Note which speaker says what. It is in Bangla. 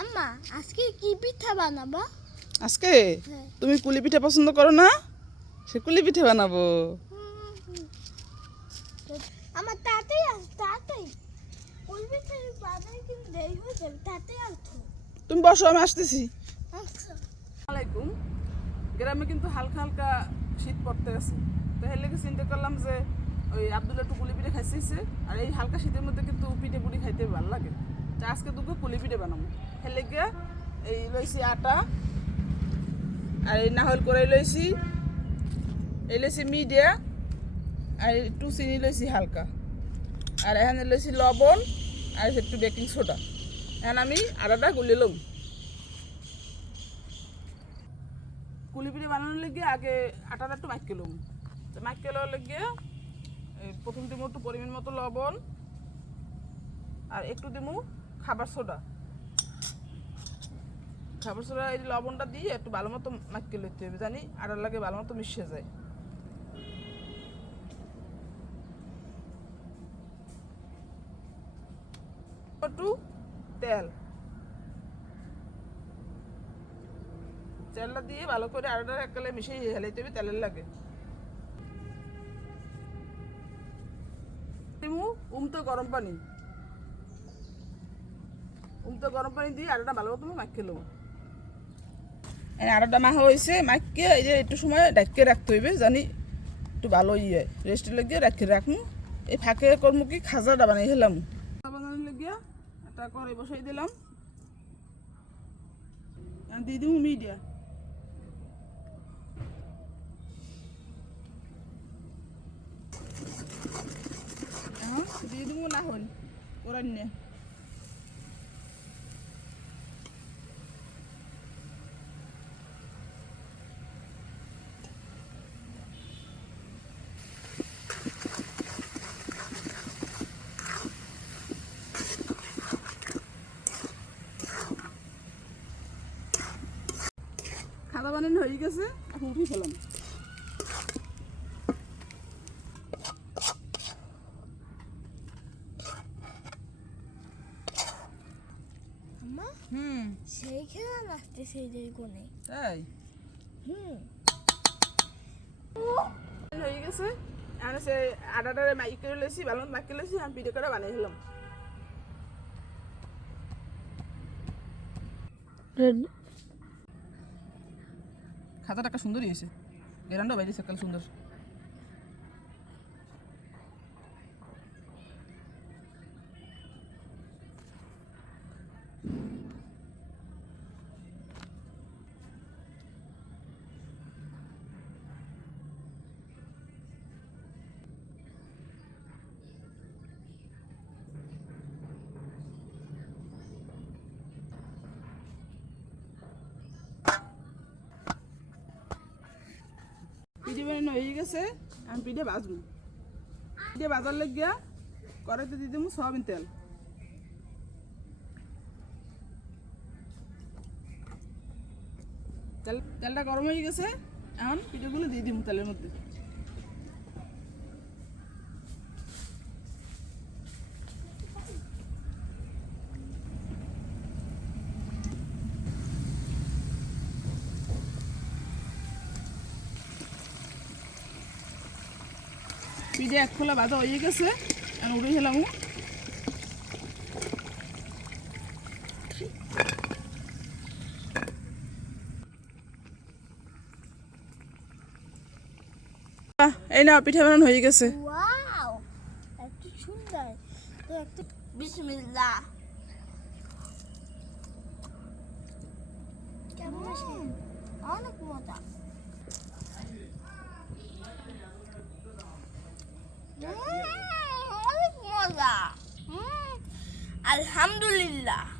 Speaker 1: আম্মা আজকে কি পিঠা বানাবা?
Speaker 2: আজকে?
Speaker 1: হ্যাঁ।
Speaker 2: তুমি কুলি পিঠা পছন্দ করো না? সে কুলি পিঠা বানাবো।
Speaker 1: আমার তাতেই আস তাতেই ওই পিঠা বানাই কিন্তু দেরি হয়ে যাবে তাতেই আসতো
Speaker 2: তুমি বসো আমি আসতেছি।
Speaker 1: আচ্ছা।
Speaker 2: আলাইকুম গ্রামে কিন্তু হালকা হালকা শীত পড়তে গেছে তো হের লেগে চিন্তা করলাম যে ওই আবদুল্লাহ একটু কুলি পিঠে খাইছে। আর এই হালকা শীতের মধ্যে কিন্তু পিঠে পুলি খাইতে ভালো লাগে। আজকে দুটো কুলি পিঠে বানাবো। লেগে এই লইছি আটা, আর এই নাহল করে লইছি, এই লইছি মিডিয়া, আর একটু চিনি লইছি হালকা। আর এখানে লইছি লবণ, আর একটু বেকিং সোডা। এখন আমি আটাটা গুলি লম। কুলি পিঠে বানানোর লেগে আগে আটাটা একটু মাইকে লম। মাইকে লওয়ার লেগে প্রথম দিমু একটু পরিমাণ মতো লবণ, আর একটু দিমু খাবার সোডা। খাবার সোডা, এই লবণটা দিয়ে একটু ভালো মতো মাইকে লইতে হবে, জানি আটার লাগে ভালো মতো মিশে যায়। একটু তেল। তেলটা দিয়ে ভালো করে আটাটা এককালে মিশিয়ে হেলাইতে হবে, তেলের লাগে। দিমু উমতো গরম পানি। উমতো গরম পানি দিয়ে আটাটা ভালো মতো মাখিয়ে নেব। আটাটা মাখা হয়েছে মাখিয়ে এই যে একটু সময় ডাকিয়ে রাখতে হইবে জানি একটু ভালো ইয়ে রেস্টে লাগিয়ে রাখিয়ে রাখমু এই ফাঁকে করমু কি খাজাটা লাগিয়া একটা কড়াই বসাই দিলাম। দিয়ে দিব মিডিয়া দিয়ে। দিব না হল করার নিয়ে খাতা বানানো হয়ে গেছে এখন ফেলাম।
Speaker 1: যে কোণে।
Speaker 2: তাই?
Speaker 1: হুম।
Speaker 2: হয়ে গেছে এখন সে আটাটারে মাইক করে লেছি ভালো মতো মাইক লেছি আমি পিঠে করে বানিয়ে ফেলাম খাতা টাকা সুন্দরই হয়েছে। গেরান্ডা বাইরে সকাল সুন্দর। পিঠে হয়ে গেছে, আমি পিঠে ভাজবো। পিঠে ভাজার লাগিয়া কড়াইতে দিয়ে দেবো সয়াবিন তেল। তেল তেলটা গরম হয়ে গেছে, এখন পিঠেগুলো দিয়ে দিব তেলের মধ্যে। পিঠে এক খোলা ভাজা হয়ে গেছে এখন উড়ে খেলাম এই না পিঠা বানানো হয়ে গেছে।
Speaker 1: ওয়াও এত সুন্দর তো একটা বিসমিল্লাহ কেমন আছে অনেক মজা উম, অনেক মজা উম, আলহামদুলিল্লাহ।